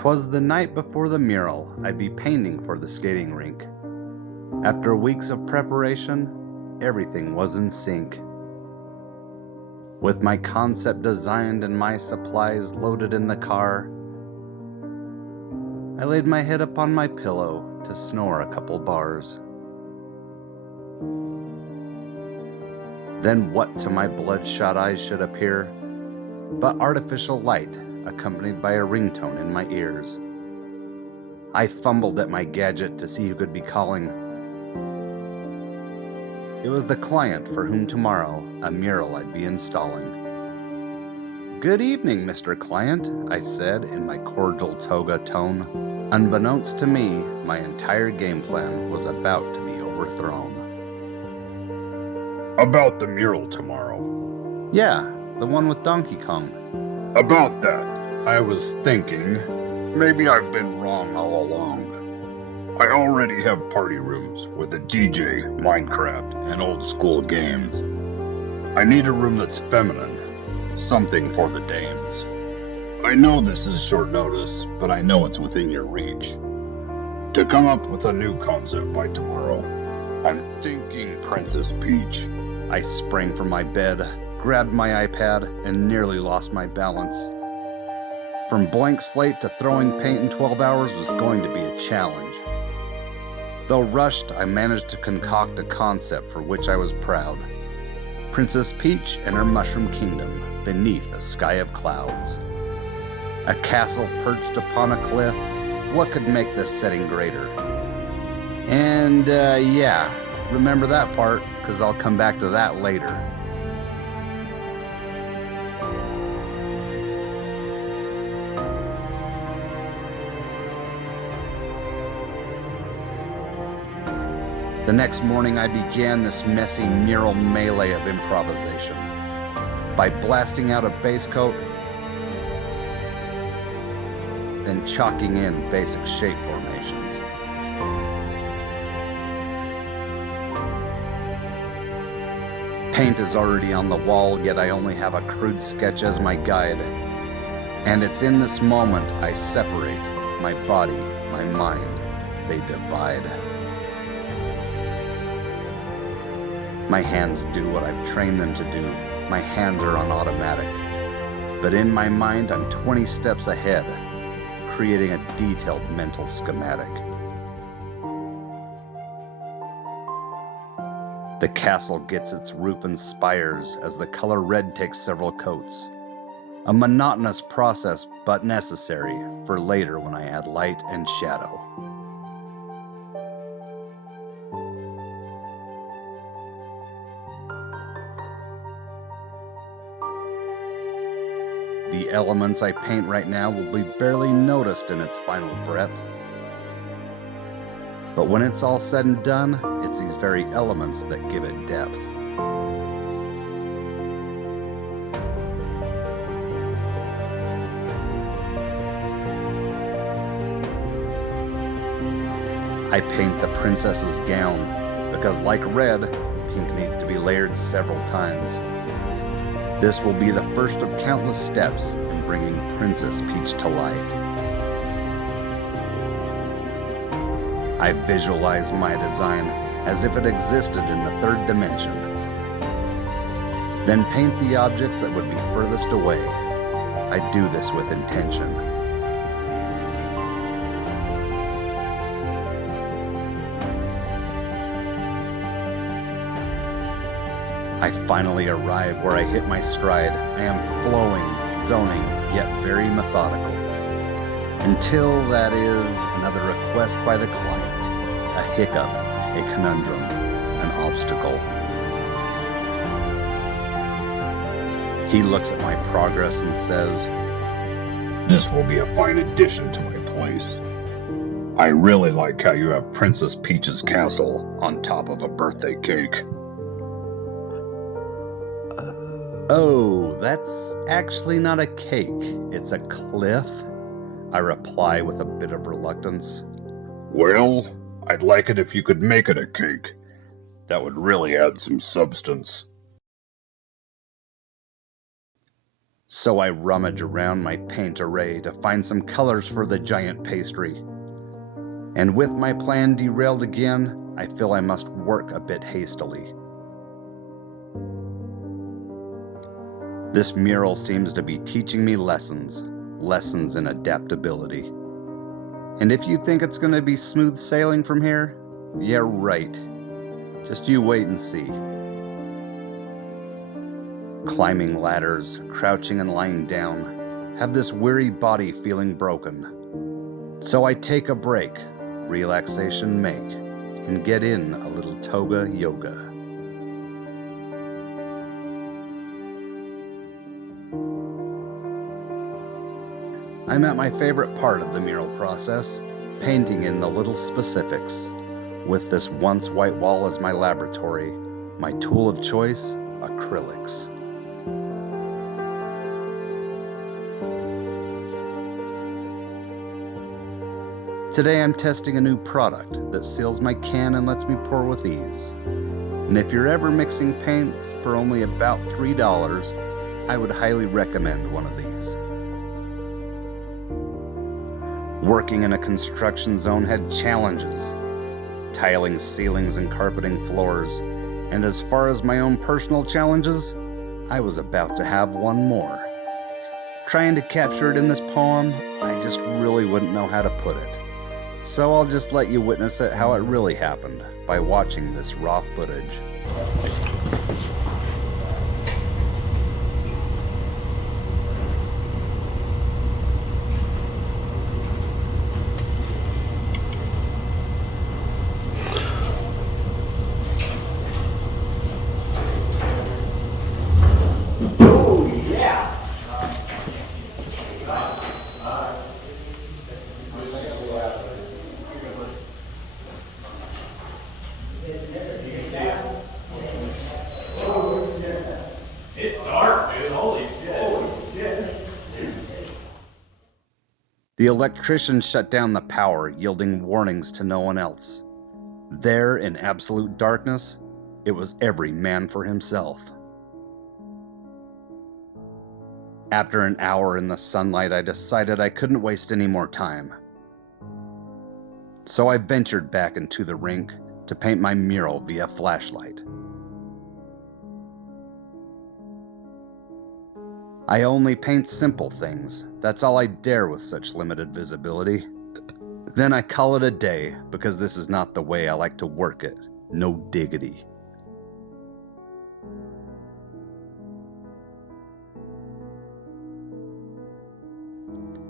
'Twas the night before the mural I'd be painting for the skating rink. After weeks of preparation, everything was in sync. With my concept designed and my supplies loaded in the car, I laid my head upon my pillow to snore a couple bars. Then what to my bloodshot eyes should appear but artificial light accompanied by a ringtone in my ears. I fumbled at my gadget to see who could be calling. It was the client for whom tomorrow a mural I'd be installing. "Good evening, Mr. Client," I said in my cordial toga tone. Unbeknownst to me, my entire game plan was about to be overthrown. "About the mural tomorrow." "Yeah, the one with Donkey Kong." "About that, I was thinking, maybe I've been wrong all along. I already have party rooms with a DJ, Minecraft, and old school games. I need a room that's feminine, something for the dames. I know this is short notice, but I know it's within your reach. To come up with a new concept by tomorrow, I'm thinking Princess Peach." I sprang from my bed, grabbed my iPad, and nearly lost my balance. From blank slate to throwing paint in 12 hours was going to be a challenge. Though rushed, I managed to concoct a concept for which I was proud. Princess Peach and her Mushroom Kingdom beneath a sky of clouds. A castle perched upon a cliff. What could make this setting greater? And yeah, remember that part, because I'll come back to that later. The next morning I began this messy mural melee of improvisation by blasting out a base coat, then chalking in basic shape formations. Paint is already on the wall, yet I only have a crude sketch as my guide. And it's in this moment I separate my body, my mind, they divide. My hands do what I've trained them to do. My hands are on automatic. But in my mind, I'm 20 steps ahead, creating a detailed mental schematic. The castle gets its roof and spires as the color red takes several coats. A monotonous process, but necessary for later when I add light and shadow. The elements I paint right now will be barely noticed in its final breath. But when it's all said and done, it's these very elements that give it depth. I paint the princess's gown because, like red, pink needs to be layered several times. This will be the first of countless steps in bringing Princess Peach to life. I visualize my design as if it existed in the third dimension. Then paint the objects that would be furthest away. I do this with intention. I finally arrive where I hit my stride. I am flowing, zoning, yet very methodical. Until, that is, another request by the client, a hiccup, a conundrum, an obstacle. He looks at my progress and says, "This will be a fine addition to my place. I really like how you have Princess Peach's castle on top of a birthday cake." "Oh, that's actually not a cake, it's a cliff," I reply with a bit of reluctance. "Well, I'd like it if you could make it a cake. That would really add some substance." So I rummage around my paint array to find some colors for the giant pastry. And with my plan derailed again, I feel I must work a bit hastily. This mural seems to be teaching me lessons in adaptability. And if you think it's going to be smooth sailing from here, yeah, right. Just you wait and see. Climbing ladders, crouching and lying down, have this weary body feeling broken. So I take a break, relaxation make, and get in a little toga yoga. I'm at my favorite part of the mural process, painting in the little specifics. With this once white wall as my laboratory, my tool of choice, acrylics. Today I'm testing a new product that seals my can and lets me pour with ease. And if you're ever mixing paints for only about $3, I would highly recommend one of these. Working in a construction zone had challenges. Tiling ceilings and carpeting floors. And as far as my own personal challenges, I was about to have one more. Trying to capture it in this poem, I just really wouldn't know how to put it. So I'll just let you witness it how it really happened by watching this raw footage. It's dark, dude. Holy shit. The electrician shut down the power, yielding warnings to no one else. There, in absolute darkness, it was every man for himself. After an hour in the sunlight, I decided I couldn't waste any more time. So I ventured back into the rink to paint my mural via flashlight. I only paint simple things. That's all I dare with such limited visibility. Then I call it a day because this is not the way I like to work it. No diggity.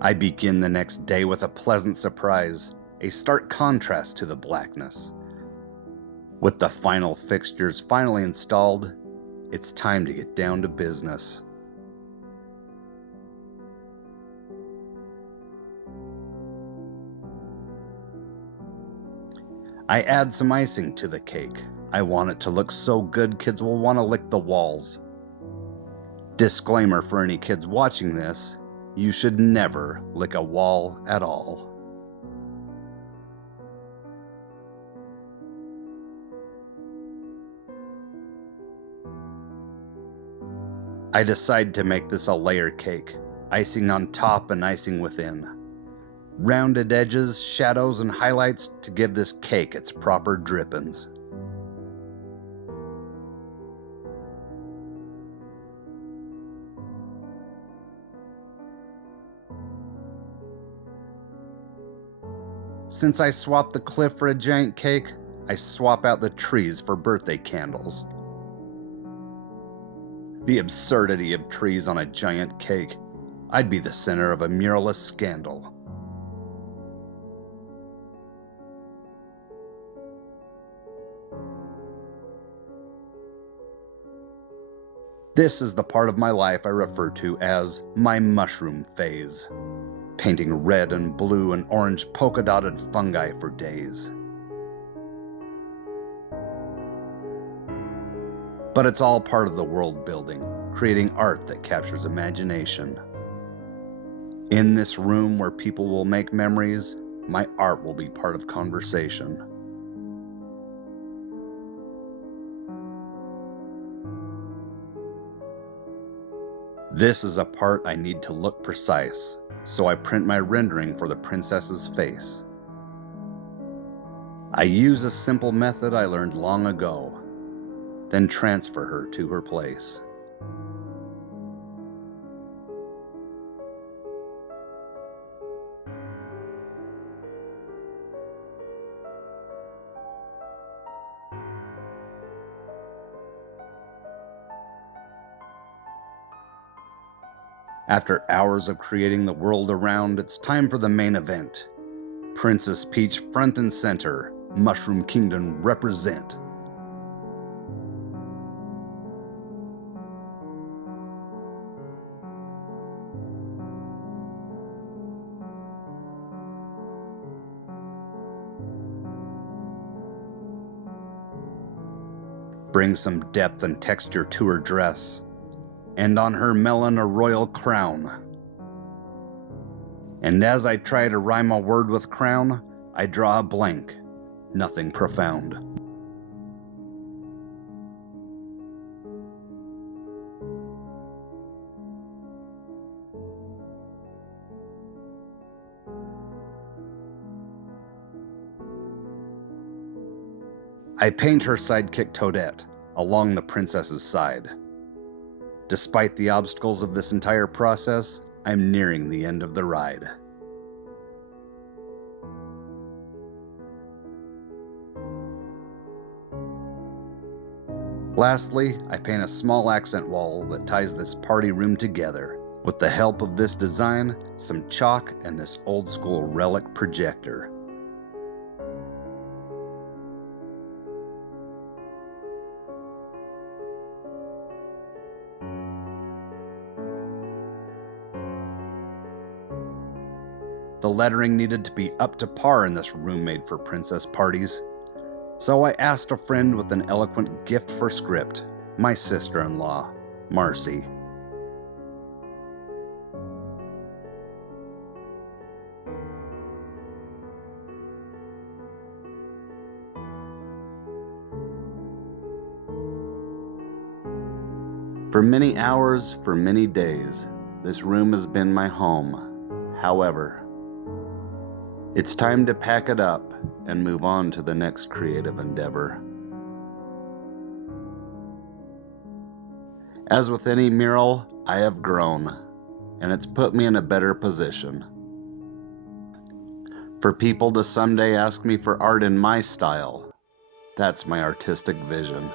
I begin the next day with a pleasant surprise, a stark contrast to the blackness. With the final fixtures finally installed, it's time to get down to business. I add some icing to the cake. I want it to look so good kids will want to lick the walls. Disclaimer for any kids watching this, you should never lick a wall at all. I decide to make this a layer cake, icing on top and icing within. Rounded edges, shadows, and highlights to give this cake its proper drippings. Since I swapped the cliff for a giant cake, I swap out the trees for birthday candles. The absurdity of trees on a giant cake. I'd be the center of a muralist scandal. This is the part of my life I refer to as my mushroom phase. Painting red and blue and orange polka-dotted fungi for days. But it's all part of the world building, creating art that captures imagination. In this room where people will make memories, my art will be part of conversation. This is a part I need to look precise, so I print my rendering for the princess's face. I use a simple method I learned long ago, then transfer her to her place. After hours of creating the world around, it's time for the main event. Princess Peach front and center, Mushroom Kingdom represent. Bring some depth and texture to her dress, and on her melon a royal crown. And as I try to rhyme a word with crown, I draw a blank, nothing profound. I paint her sidekick Toadette along the princess's side. Despite the obstacles of this entire process, I'm nearing the end of the ride. Lastly, I paint a small accent wall that ties this party room together. With the help of this design, some chalk, and this old school relic projector. The lettering needed to be up to par in this room made for princess parties, so I asked a friend with an eloquent gift for script, my sister-in-law, Marcy. For many hours, for many days, this room has been my home. However, it's time to pack it up and move on to the next creative endeavor. As with any mural, I have grown, and it's put me in a better position. For people to someday ask me for art in my style, that's my artistic vision.